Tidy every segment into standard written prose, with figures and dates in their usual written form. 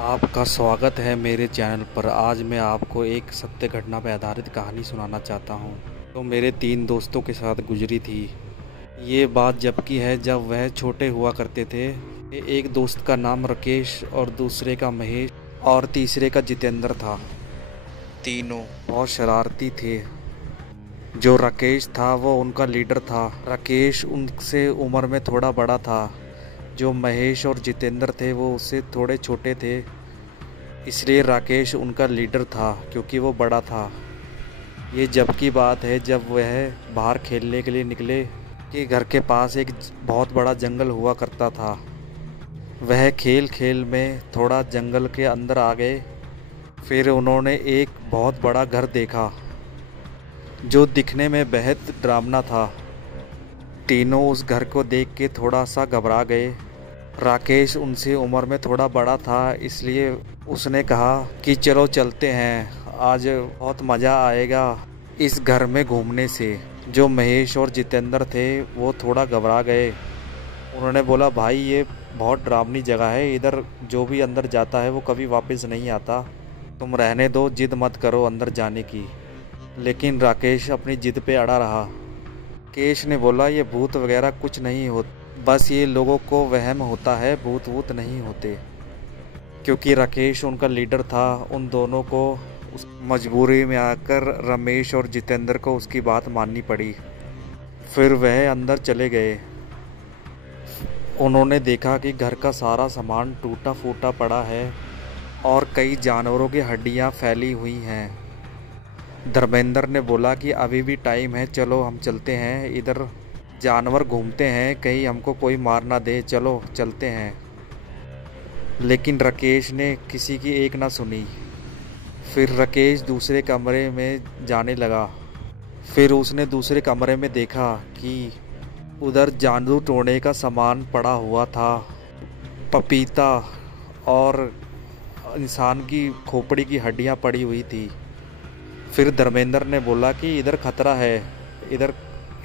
आपका स्वागत है मेरे चैनल पर। आज मैं आपको एक सत्य घटना पर आधारित कहानी सुनाना चाहता हूँ तो मेरे 3 दोस्तों के साथ गुजरी थी। ये बात जब की है जब वह छोटे हुआ करते थे। एक दोस्त का नाम राकेश और दूसरे का महेश और तीसरे का जितेंद्र था। तीनों बहुत शरारती थे। जो राकेश था वो उनका लीडर था। राकेश उनसे उम्र में थोड़ा बड़ा था। जो महेश और जितेंद्र थे वो उससे थोड़े छोटे थे, इसलिए राकेश उनका लीडर था क्योंकि वो बड़ा था। ये जब की बात है जब वह बाहर खेलने के लिए निकले कि घर के पास एक बहुत बड़ा जंगल हुआ करता था। वह खेल खेल में थोड़ा जंगल के अंदर आ गए। फिर उन्होंने एक बहुत बड़ा घर देखा जो दिखने में बेहद डरावना था। तीनों उस घर को देख के थोड़ा सा घबरा गए। राकेश उनसे उम्र में थोड़ा बड़ा था, इसलिए उसने कहा कि चलो चलते हैं, आज बहुत मज़ा आएगा इस घर में घूमने से। जो महेश और जितेंद्र थे वो थोड़ा घबरा गए। उन्होंने बोला, भाई ये बहुत डरावनी जगह है, इधर जो भी अंदर जाता है वो कभी वापस नहीं आता, तुम रहने दो, जिद मत करो अंदर जाने की। लेकिन राकेश अपनी जिद पे अड़ा रहा। केश ने बोला, ये भूत वगैरह कुछ नहीं हो, बस ये लोगों को वहम होता है, भूत वूत नहीं होते। क्योंकि राकेश उनका लीडर था, उन दोनों को उस मजबूरी में आकर रमेश और जितेंद्र को उसकी बात माननी पड़ी। फिर वह अंदर चले गए। उन्होंने देखा कि घर का सारा सामान टूटा फूटा पड़ा है और कई जानवरों की हड्डियां फैली हुई हैं। धर्मेंद्र ने बोला कि अभी भी टाइम है, चलो हम चलते हैं, इधर जानवर घूमते हैं, कहीं हमको कोई मार ना दे, चलो चलते हैं। लेकिन राकेश ने किसी की एक ना सुनी। फिर राकेश दूसरे कमरे में जाने लगा। फिर उसने दूसरे कमरे में देखा कि उधर जादू टोने का सामान पड़ा हुआ था, पपीता और इंसान की खोपड़ी की हड्डियां पड़ी हुई थी। फिर धर्मेंद्र ने बोला कि इधर खतरा है, इधर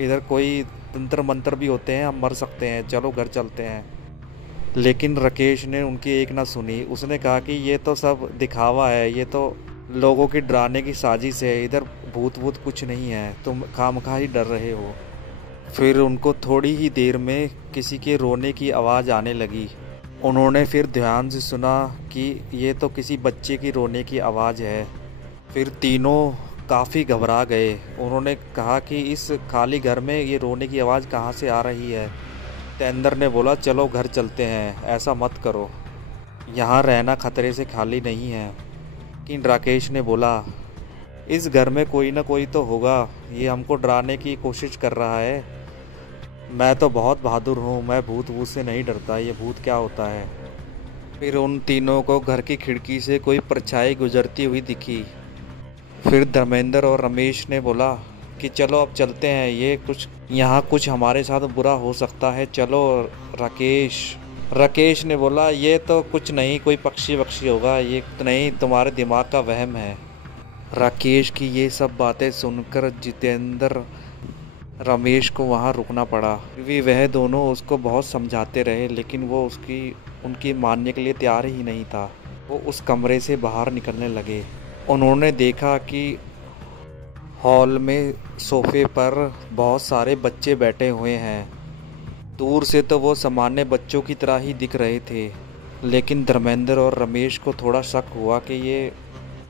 इधर कोई तंत्र मंत्र भी होते हैं, हम मर सकते हैं, चलो घर चलते हैं। लेकिन राकेश ने उनकी एक ना सुनी। उसने कहा कि ये तो सब दिखावा है, ये तो लोगों की डराने की साजिश है, इधर भूत वूत कुछ नहीं है, तुम खामखा ही डर रहे हो। फिर उनको थोड़ी ही देर में किसी के रोने की आवाज़ आने लगी। उन्होंने फिर ध्यान से सुना कि ये तो किसी बच्चे की रोने की आवाज़ है। फिर तीनों काफ़ी घबरा गए। उन्होंने कहा कि इस खाली घर में ये रोने की आवाज़ कहाँ से आ रही है। जितेंद्र ने बोला, चलो घर चलते हैं, ऐसा मत करो, यहाँ रहना खतरे से खाली नहीं है। लेकिन राकेश ने बोला, इस घर में कोई ना कोई तो होगा, ये हमको डराने की कोशिश कर रहा है। मैं तो बहुत बहादुर हूँ, मैं भूत वूत से नहीं डरता, ये भूत क्या होता है। फिर उन तीनों को घर की खिड़की से कोई परछाई गुजरती हुई दिखी। फिर धर्मेंद्र और रमेश ने बोला कि चलो अब चलते हैं, ये यहाँ कुछ हमारे साथ बुरा हो सकता है, चलो। राकेश ने बोला, ये तो कुछ नहीं, कोई पक्षी वक्षी होगा, ये नहीं, तुम्हारे दिमाग का वहम है। राकेश की ये सब बातें सुनकर जितेंद्र रमेश को वहाँ रुकना पड़ा। भी वह दोनों उसको बहुत समझाते रहे, लेकिन वो उनकी मानने के लिए तैयार ही नहीं था। वो उस कमरे से बाहर निकलने लगे। उन्होंने देखा कि हॉल में सोफे पर बहुत सारे बच्चे बैठे हुए हैं। दूर से तो वो सामान्य बच्चों की तरह ही दिख रहे थे, लेकिन धर्मेंद्र और रमेश को थोड़ा शक हुआ कि ये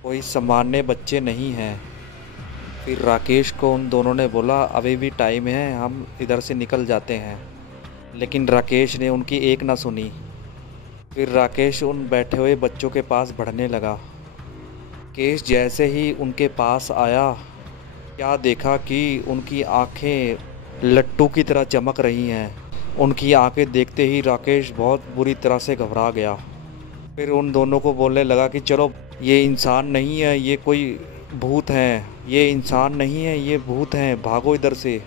कोई सामान्य बच्चे नहीं हैं। फिर राकेश को उन दोनों ने बोला, अभी भी टाइम है, हम इधर से निकल जाते हैं। लेकिन राकेश ने उनकी एक ना सुनी। फिर राकेश उन बैठे हुए बच्चों के पास बढ़ने लगा। केश जैसे ही उनके पास आया, क्या देखा कि उनकी आंखें लट्टू की तरह चमक रही हैं। उनकी आंखें देखते ही राकेश बहुत बुरी तरह से घबरा गया। फिर उन दोनों को बोलने लगा कि चलो, ये इंसान नहीं है, ये कोई भूत हैं, ये इंसान नहीं है, ये भूत हैं, भागो इधर से।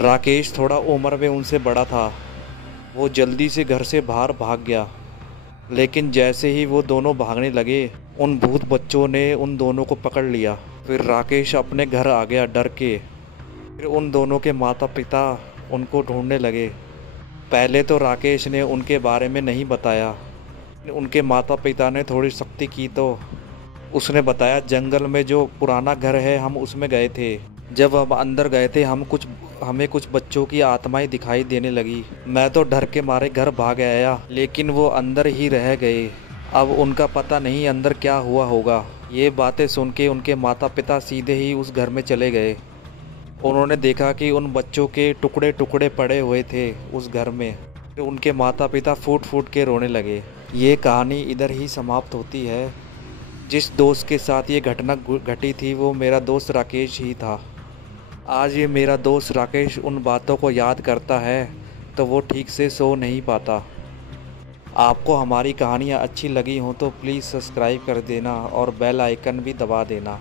राकेश थोड़ा उम्र में उनसे बड़ा था, वो जल्दी से घर से बाहर भाग गया। लेकिन जैसे ही वो दोनों भागने लगे, उन भूत बच्चों ने उन दोनों को पकड़ लिया। फिर राकेश अपने घर आ गया डर के। फिर उन दोनों के माता पिता उनको ढूंढने लगे। पहले तो राकेश ने उनके बारे में नहीं बताया, उनके माता पिता ने थोड़ी सख्ती की तो उसने बताया, जंगल में जो पुराना घर है हम उसमें गए थे। जब हम अंदर गए थे हमें कुछ बच्चों की आत्माएं दिखाई देने लगी। मैं तो डर के मारे घर भाग आया, लेकिन वो अंदर ही रह गए। अब उनका पता नहीं अंदर क्या हुआ होगा। ये बातें सुन के उनके माता पिता सीधे ही उस घर में चले गए। उन्होंने देखा कि उन बच्चों के टुकड़े टुकड़े पड़े हुए थे उस घर में। उनके माता पिता फूट फूट के रोने लगे। ये कहानी इधर ही समाप्त होती है। जिस दोस्त के साथ ये घटना घटी थी वो मेरा दोस्त राकेश ही था। आज ये मेरा दोस्त राकेश उन बातों को याद करता है तो वो ठीक से सो नहीं पाता। आपको हमारी कहानियाँ अच्छी लगी हों तो प्लीज़ सब्सक्राइब कर देना और बेल आइकन भी दबा देना।